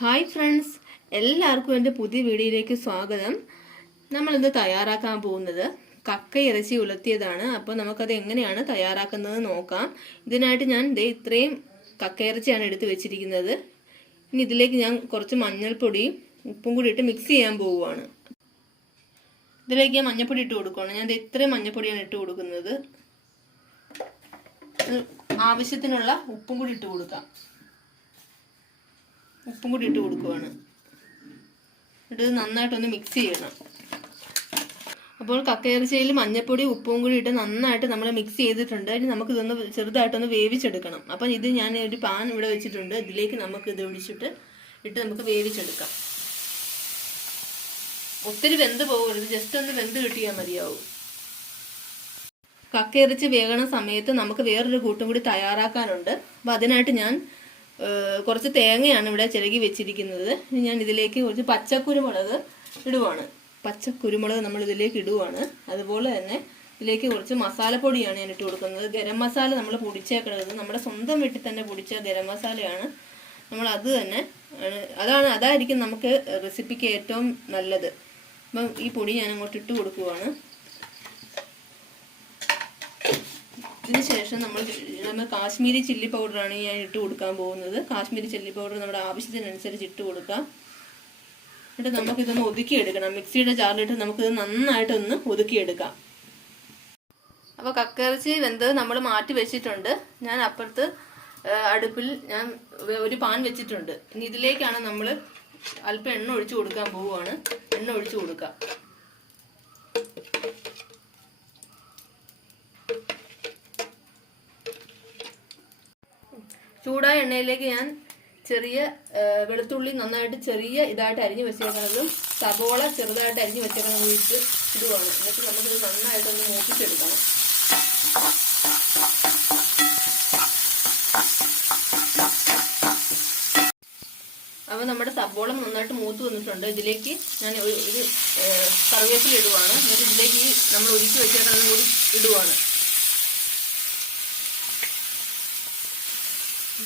Hi friends, എല്ലാവർക്കും എൻ്റെ പുതിയ വീഡിയോയിലേക്ക് സ്വാഗതം. നമ്മളിന്ന് തയ്യാറാക്കാൻ പോകുന്നത് കക്ക ഇറച്ചി ഉലർത്തിയതാണ്. അപ്പോൾ നമുക്കത് എങ്ങനെയാണ് തയ്യാറാക്കുന്നത് നോക്കാം. ഇതിനായിട്ട് ഞാൻ ഇത്രയും കക്ക ഇറച്ചിയാണ് എടുത്ത് വെച്ചിരിക്കുന്നത്. ഇനി ഇതിലേക്ക് ഞാൻ കുറച്ച് മഞ്ഞൾപ്പൊടിയും ഉപ്പും കൂടി ഇട്ട് മിക്സ് ചെയ്യാൻ പോവുകയാണ്. ഇതിലേക്ക് ഞാൻ മഞ്ഞൾപ്പൊടി ഇട്ട് കൊടുക്കുകയാണ്. ഞാൻ ഇത്രയും മഞ്ഞൾപ്പൊടിയാണ് ഇട്ട് കൊടുക്കുന്നത്. ആവശ്യത്തിനുള്ള ഉപ്പും കൂടി ഇട്ട് കൊടുക്കാം. ഉപ്പും കൂടി ഇട്ട് കൊടുക്കുവാണ്. ഇത് നന്നായിട്ടൊന്ന് മിക്സ് ചെയ്യണം. അപ്പോൾ കക്കയിറച്ചിയിൽ മഞ്ഞൾപ്പൊടി ഉപ്പും കൂടി ഇട്ട് നന്നായിട്ട് നമ്മൾ മിക്സ് ചെയ്തിട്ടുണ്ട്. ഇനി നമുക്ക് ഇതൊന്ന് ചെറുതായിട്ടൊന്ന് വേവിച്ചെടുക്കണം. അപ്പം ഇത് ഞാൻ ഒരു പാൻ ഇവിടെ വെച്ചിട്ടുണ്ട്. ഇതിലേക്ക് നമുക്ക് ഇത് ഒഴിച്ചിട്ട് നമുക്ക് വേവിച്ചെടുക്കാം. ഒത്തിരി വെന്ത് പോകരുത്, ജസ്റ്റ് ഒന്ന് വെന്ത് കിട്ടിയാൽ മതിയാവും. കക്കയിറച്ചി വേകണ സമയത്ത് നമുക്ക് വേറൊരു കൂട്ടും കൂടി തയ്യാറാക്കാനുണ്ട്. അപ്പം അതിനായിട്ട് ഞാൻ കുറച്ച് തേങ്ങയാണ് ഇവിടെ ചിരകി വെച്ചിരിക്കുന്നത്. ഞാൻ ഇതിലേക്ക് കുറച്ച് പച്ചക്കുരുമുളക് ഇടുവാണ്. പച്ചക്കുരുമുളക് നമ്മൾ ഇതിലേക്ക് ഇടുവാണ്. അതുപോലെ തന്നെ ഇതിലേക്ക് കുറച്ച് മസാലപ്പൊടിയാണ് ഞാൻ ഇട്ട് കൊടുക്കുന്നത്. ഗരം മസാല നമ്മൾ പൊടിച്ചേക്കുന്നത് നമ്മുടെ സ്വന്തം വീട്ടിൽ തന്നെ പൊടിച്ച ഗരം മസാലയാണ്. നമ്മൾ അത് തന്നെ അതായിരിക്കും നമുക്ക് റെസിപ്പിക്ക് ഏറ്റവും നല്ലത്. അപ്പം ഈ പൊടി ഞാൻ അങ്ങോട്ട് ഇട്ട് കൊടുക്കുവാണ്. ഇതിന് ശേഷം നമ്മൾ കാശ്മീരി ചില്ലി പൗഡറാണ് ഞാൻ ഇട്ട് കൊടുക്കാൻ പോകുന്നത്. കാശ്മീരി ചില്ലി പൗഡർ നമ്മുടെ ആവശ്യത്തിനനുസരിച്ച് ഇട്ട് കൊടുക്കാം. എന്നിട്ട് നമുക്കിതൊന്ന് ഒതുക്കിയെടുക്കണം. മിക്സിയുടെ ജാറിലിട്ട് നമുക്കിത് നന്നായിട്ടൊന്ന് ഒതുക്കിയെടുക്കാം. അപ്പോൾ കക്കയിറച്ചി വെന്തത് നമ്മൾ മാറ്റി വെച്ചിട്ടുണ്ട്. ഞാൻ അപ്പുറത്ത് അടുപ്പിൽ ഞാൻ ഒരു പാൻ വെച്ചിട്ടുണ്ട്. ഇനി ഇതിലേക്കാണ് നമ്മൾ അല്പം എണ്ണ ഒഴിച്ചു കൊടുക്കാൻ പോവുകയാണ്. എണ്ണ ഒഴിച്ചു കൊടുക്കാം. ചൂടായ എണ്ണയിലേക്ക് ഞാൻ ചെറിയ വെളുത്തുള്ളി നന്നായിട്ട് ചെറിയ ഇതായിട്ട് അരിഞ്ഞു വെച്ചേക്കണതും സബോള ചെറുതായിട്ട് അരിഞ്ഞു വെച്ചേക്കണതും ഇടുവാണ്. എന്നിട്ട് നമുക്കിത് നന്നായിട്ടൊന്ന് മൂപ്പിച്ചെടുക്കണം. അപ്പോൾ നമ്മുടെ സബോള നന്നായിട്ട് മൂത്ത് വന്നിട്ടുണ്ട്. ഇതിലേക്ക് ഞാൻ ഒരു കറിവേപ്പില ഇടുവാണ്. എന്നിട്ട് ഇതിലേക്ക് നമ്മൾ ഒഴിച്ച് വെച്ചേക്കണതും കൂടി ഇടുവാണ്.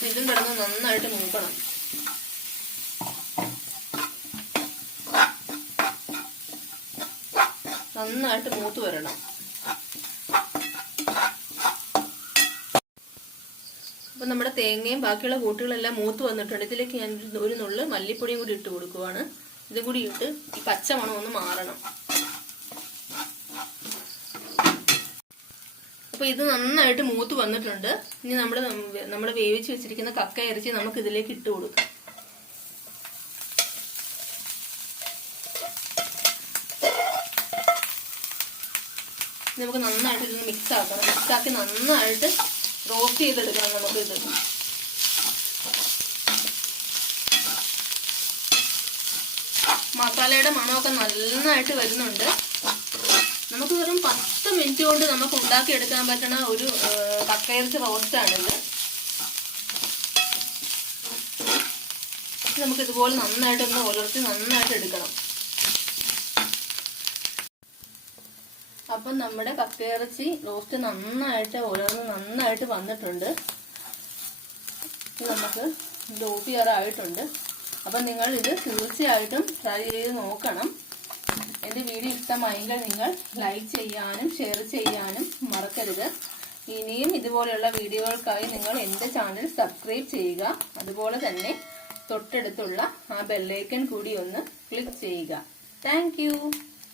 ഇതും കിടന്ന് നന്നായിട്ട് മൂക്കണം. നന്നായിട്ട് മൂത്ത് വരണം. അപ്പൊ നമ്മുടെ തേങ്ങയും ബാക്കിയുള്ള കൂട്ടുകളെല്ലാം മൂത്ത് വന്നിട്ടുണ്ട്. ഇതിലേക്ക് ഞാൻ ഒരു നുള്ള് മല്ലിപ്പൊടിയും കൂടി ഇട്ട് കൊടുക്കുവാണ്. ഇതും കൂടി ഇട്ട് ഈ പച്ചമണം ഒന്ന് മാറണം. അപ്പോൾ ഇത് നന്നായിട്ട് മൂത്ത് വന്നിട്ടുണ്ട്. ഇനി നമ്മൾ വേവിച്ച് വെച്ചിരിക്കുന്ന കക്ക ഇറച്ചി നമുക്ക് ഇതിലേക്ക് ഇട്ട് കൊടുക്കാം. നമുക്ക് നന്നായിട്ട് ഇതൊന്ന് മിക്സ് ആക്കണം. മിക്സാക്കി നന്നായിട്ട് റോസ്റ്റ് ചെയ്തെടുക്കണം. നമുക്കിത് മസാലയുടെ മണമൊക്കെ നന്നായിട്ട് വരുന്നുണ്ട്. നമുക്ക് വെറും 10 മിനിറ്റ് കൊണ്ട് നമുക്ക് ഉണ്ടാക്കിയെടുക്കാൻ പറ്റുന്ന ഒരു കക്കയിറച്ചി റോസ്റ്റാണിത്. നമുക്ക് ഇതുപോലെ നന്നായിട്ടൊന്ന് ഉലർത്തി നന്നായിട്ട് എടുക്കണം. അപ്പം നമ്മുടെ കക്കയിറച്ചി റോസ്റ്റ് നന്നായിട്ട് ഉലർന്ന് നന്നായിട്ട് വന്നിട്ടുണ്ട്. നമുക്ക് ഇത് ഓഫ് ചെയ്യാറായിട്ടുണ്ട്. അപ്പം നിങ്ങൾ ഇത് തീർച്ചയായിട്ടും ട്രൈ ചെയ്ത് നോക്കണം. എൻ്റെ വീഡിയോ ഇഷ്ടമായെങ്കിൽ നിങ്ങൾ ലൈക്ക് ചെയ്യാനും ഷെയർ ചെയ്യാനും മറക്കരുത്. ഇനിയും ഇതുപോലെയുള്ള വീഡിയോകൾക്കായി നിങ്ങൾ എൻ്റെ ചാനൽ സബ്സ്ക്രൈബ് ചെയ്യുക. അതുപോലെ തന്നെ തൊട്ടടുത്തുള്ള ആ ബെല്ലൈക്കൺ കൂടി ഒന്ന് ക്ലിക്ക് ചെയ്യുക. താങ്ക്